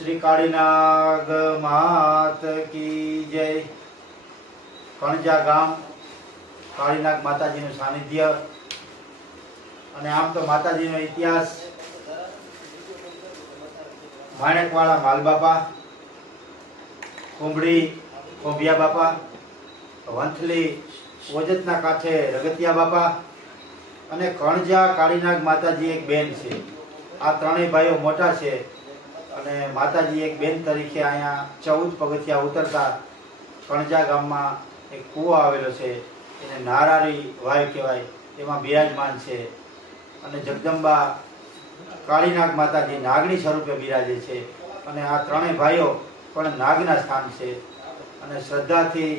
श्री काळीनाग मात की जय। कणजा गाम काळीनाग माताजीનું સાનિધ્ય અને આમ તો માતાજીનો ઇતિહાસ માણેકવાળા માલબાપા, કુંબડી કોંભિયા બાપા, વંથલી ઓજતના કાંઠે રગતિયા બાપા અને કણજા કાળીનાગ માતાજી એક બેન છે। આ ત્રણેય ભાઈઓ મોટા છે અને માતાજી એક બેન તરીકે અહીંયા 14 પગથિયા ઉતરતા કણજા ગામમાં એક કૂવો આવેલો છે, એને નારારી વાય કહેવાય, એમાં બિરાજમાન છે અને જગદંબા કાળીનાગ માતાજી નાગણી સ્વરૂપે બિરાજે છે અને આ ત્રણેય ભાઈઓ પણ નાગના સ્થાન છે અને શ્રદ્ધાથી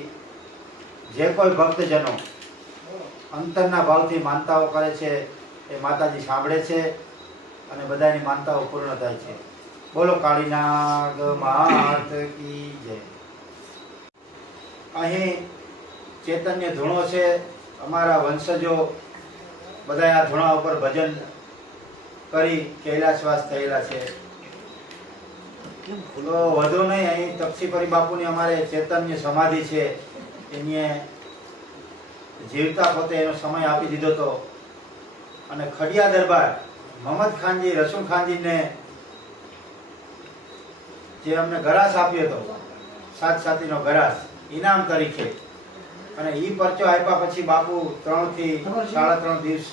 જે કોઈ ભક્તજનો અંતરના ભાવથી માનતાઓ કરે છે એ માતાજી સાંભળે છે અને બધાની માનતાઓ પૂર્ણ થાય છે। બોલો કાળીનાગ માત की जय। અહીં ચૈતન્ય ધૂણો છે, અમારા વંશજો બધા આ ધૂણા ઉપર ભજન કરી કૈલાસવાસ થયેલા છે। તો વધુ નહીં, અહીં તપસીપરી બાપુની અમારે ચૈતન્ય સમાધિ છે, એને જીવતા પોતે એનો સમય આપી દીધો હતો અને ખડિયા દરબાર મહમદ ખાનજી રસુલ ખાનજીને જે અમને ગરાસ આપ્યો હતો, સાત સાતીનો ગરાસ ઇનામ તરીકે, અને ઈ પરચો આપ્યા પછી બાપુ 3 થી 3.5 દિવસ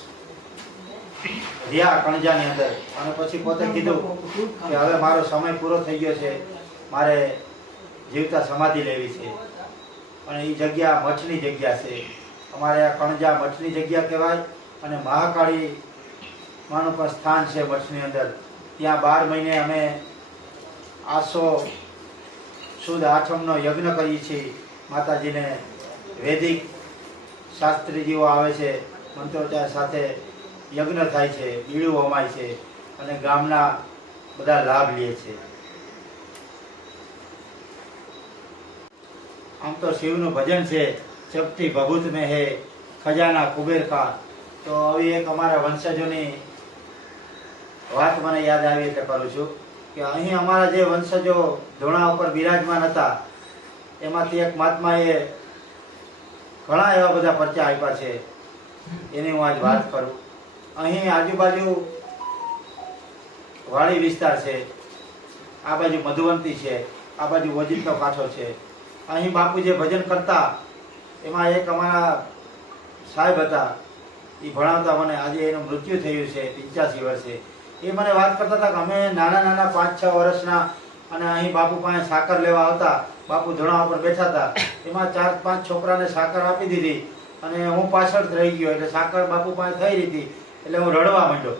રહ્યા કણજાની અંદર અને પછી પોતે કીધું કે હવે મારો સમય પૂરો થઈ ગયો છે, મારે જીવતા સમાધિ લેવી છે અને ઈ જગ્યા મઠની જગ્યા છે। અમારે આ કણજા મઠની જગ્યા કહેવાય અને મહાકાળી માનું પણ સ્થાન છે મઠની અંદર। ત્યાં 12 મહિને અમે આસો સુદ આઠમનો યજ્ઞ કરીએ છીએ। માતાજીને વૈદિક શાસ્ત્રીજીઓ આવે છે, મંત્રોચ્ચાર સાથે યજ્ઞ થાય છે, બીડું હોમાય છે અને ગામના બધા લાભ લે છે। આમ તો શિવનું ભજન છે, ચપટી ભભૂત में है खजाना कुबेर का। તો હવે એક અમારા વંશજોની વાત મને યાદ આવી એટલે કરું છું કે અહીં અમારા જે વંશજો ધોણા ઉપર બિરાજમાન હતા એમાંથી એક મહાત્માએ ઘણા એવા બધા પરચા આપ્યા છે, એની હું આજ વાત કરું। અહીં આજુબાજુ વાડી વિસ્તાર છે, આ બાજુ મધુવંતી છે, આ બાજુ ઓજિંતો કાંઠો છે। અહીં બાપુ જે ભજન કરતા એમાં એક અમારા સાહેબ હતા, એ ભણાવતા મને, આજે એનું મૃત્યુ થયું છે 85 વર્ષે। એ મને વાત કરતા હતા કે અમે નાના નાના 5-6 વર્ષના અને અહીં બાપુ પાસે સાકર લેવા આવતા, બાપુ ધોણા ઉપર બેઠા હતા, એમાં 4-5 છોકરાને સાકર આપી દીધી અને હું પાછળ રહી ગયો, એટલે સાકર બાપુ પાસે થઈ રહી હતી એટલે હું રડવા માંડ્યો।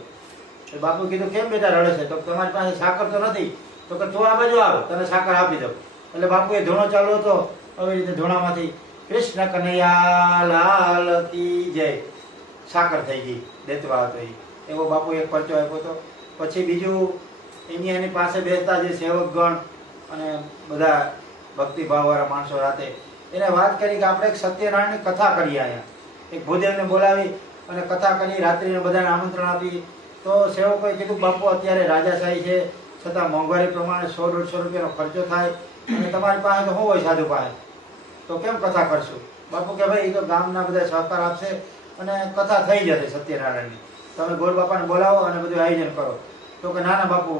એટલે બાપુ કીધું કેમ બેટા રડે છે? તો તમારી પાસે સાકર તો નથી, તો કે તું આ બાજુ આવ, તને સાકર આપી દઉં। એટલે બાપુએ ધોણો ચાલુ હતો, આવી રીતે ધોણામાંથી કૃષ્ણ કનૈયા લાલ કી જય સાકર થઈ ગઈ, દેતવા હતો એવો બાપુ એક પરચો આપ્યો હતો। પછી બીજું એની પાસે બેસતા જે સેવકગણ અને બધા ભક્તિભાવવાળા માણસો રાતે એને વાત કરી કે આપણે એક સત્યનારાયણની કથા કરીએ। અહીંયા એક ભૂદેવને બોલાવી અને કથા કરી, રાત્રિને બધાને આમંત્રણ આપી। તો સેવકોએ કીધું બાપુ અત્યારે રાજાશાહી છે, છતાં મોંઘવારી પ્રમાણે 100-150 રૂપિયાનો ખર્ચો થાય અને તમારી પાસે તો શું હોય સાધુ પાસે, તો કેમ કથા કરશું? બાપુ કે ભાઈ એ તો ગામના બધા સહકાર આપશે અને કથા થઈ જશે સત્યનારાયણની, તમે ગોર બાપાને બોલાવો અને બધું આયોજન કરો। તો કે ના ના બાપુ,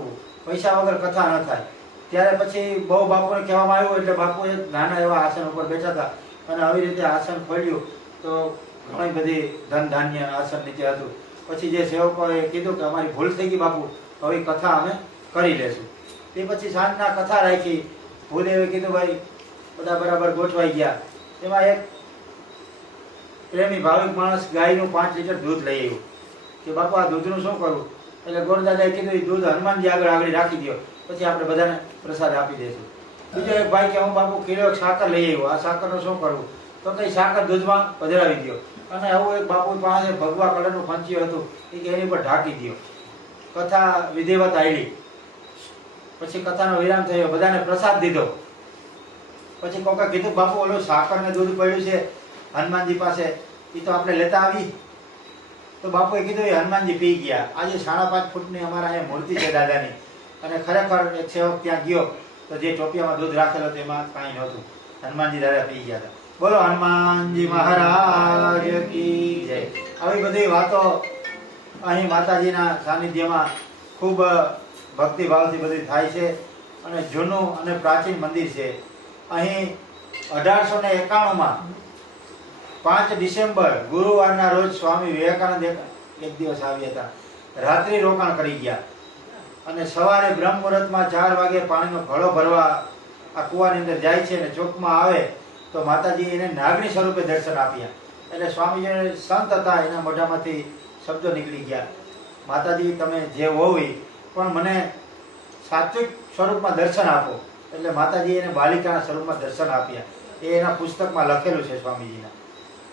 પૈસા વગર કથા ન થાય। ત્યારે પછી બહુ બાપુને કહેવામાં આવ્યું એટલે બાપુ એક નાના એવા આસન ઉપર બેઠા હતા અને આવી રીતે આસન ખોલ્યું તો ઘણી બધી ધન ધાન્ય આસન નીચે હતું। પછી જે સેવકોએ કીધું કે અમારી ભૂલ થઈ ગઈ બાપુ, હવે કથા અમે કરી લેશું। તે પછી સાંજના કથા રાખી, ભૂદેવે કીધું ભાઈ બધા બરાબર ગોઠવાઈ ગયા। એમાં એક પ્રેમી ભાવિક માણસ ગાયનું 5 લીટર દૂધ લઈ આવ્યું કે બાપુ આ દૂધનું શું કરું? એટલે ગોરદાદાએ કીધું એ દૂધ હનુમાનજી આગળ રાખી દો, પછી આપણે બધાને પ્રસાદ આપી દઈશું। બીજો એક ભાઈ કે હું બાપુ કિલો સાકર લઈ આવ્યો, આ સાકરનું શું કરવું? તો કઈ સાકર દૂધમાં પધરાવી દો। અને આવું એક બાપુ પાસે ભગવા કલરનું ફંચિયું હતું, એ કે એની પર ઢાંકી દો। કથા વિધિવત આવેલી, પછી કથાનો વિરામ થયો, બધાને પ્રસાદ દીધો। પછી કોકે કીધું બાપુ ઓલું સાકર ને દૂધ પડ્યું છે હનુમાનજી પાસે, એ તો આપણે લેતા આવી। તો બાપુએ કીધું એ હનુમાનજી પી ગયા। આજે 5.5 ફૂટની અમારા અહીંયા મૂર્તિ છે દાદાની, અને ખરેખર એક સેવક ત્યાં ગયો તો જે ટોપિયામાં દૂધ રાખેલો તેમાં કાંઈ નહોતું. હનુમાનજી દાદા પી ગયા હતા. બોલો હનુમાનજી મહારાજ કી જય. આવી બધી વાતો અહીં માતાજીના સાનિધ્યમાં ખૂબ ભક્તિભાવથી બધી થાય છે અને જૂનું અને પ્રાચીન મંદિર છે. અહીં 1891માં 5 ડિસેમ્બર ગુરુવારના રોજ સ્વામી વિવેકાનંદ એક દિવસ આવ્યા હતા. રાત્રિ રોકાણ કરી ગયા અને સવારે બ્રહ્મ મુહૂર્તમાં 4 વાગે પાણીનો ઘડો ભરવા આ કુવાની અંદર જાય છે અને ચોકમાં આવે તો માતાજી એને નાગણી સ્વરૂપે દર્શન આપ્યા. એટલે સ્વામીજી સંત હતા, એના મોઢામાંથી શબ્દો નીકળી ગયા, માતાજી તમે જે હોવી પણ મને સાત્વિક સ્વરૂપમાં દર્શન આપો. એટલે માતાજી એને બાલિકાના સ્વરૂપમાં દર્શન આપ્યા. એ એના પુસ્તકમાં લખેલું છે સ્વામીજીના.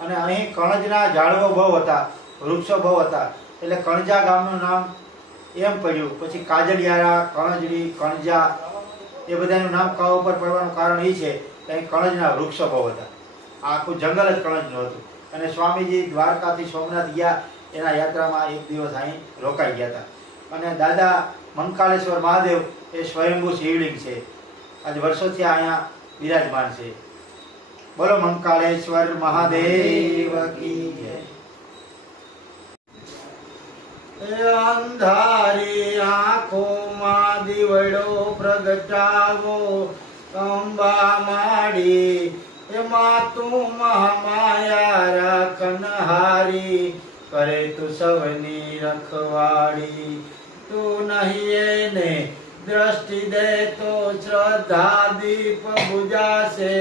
અને અહીં કણજના ઝાડવો બહુ હતા, વૃક્ષો બહુ હતા, એટલે કણજા ગામનું નામ એમ પડ્યું. પછી કાજળિયારા, કણજડી, કણજા એ બધાનું નામ ક ઉપર પડવાનું કારણ એ છે કે અહીં કણજના વૃક્ષો બહુ હતા. આખું જંગલ જ કણજનું હતું. અને સ્વામીજી દ્વારકાથી સોમનાથ ગયા, એના યાત્રામાં એક દિવસ અહીં રોકાઈ ગયા હતા. અને દાદા મંકાળેશ્વર મહાદેવ એ સ્વયંભૂ શિવલિંગ છે, આજે વર્ષોથી અહીંયા બિરાજમાન છે. બોલો મંકાળેશ્વર મહાદેવ કી જય. અંધારી આંખોમાં દીવડો પ્રગટાવો, અંબા માડી એમાં તું મહામાયા રાખનહારી, કરે તું સૌની રખવાડી. તું નહીં એને દ્રષ્ટિ દે તો શ્રદ્ધા દીપ બુજાશે,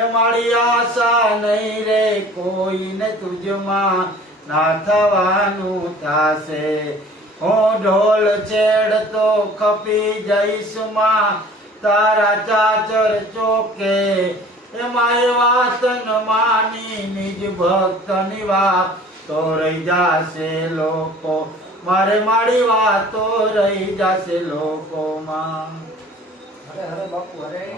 એ મારી આશા નહીં રે કોઈને તુજમાં ના થવાનું થાશે. હું ઢોલ છેડતો ખપી જઈશ માં તારા ચાચર ચોકે, એમાં એ વાતન માની નિજ ભક્તની વાત તો રહી જાશે લોકો, મારે મારી વાતો રહી જાશે લોકોમાં. હરે હરે બાપુ હરે.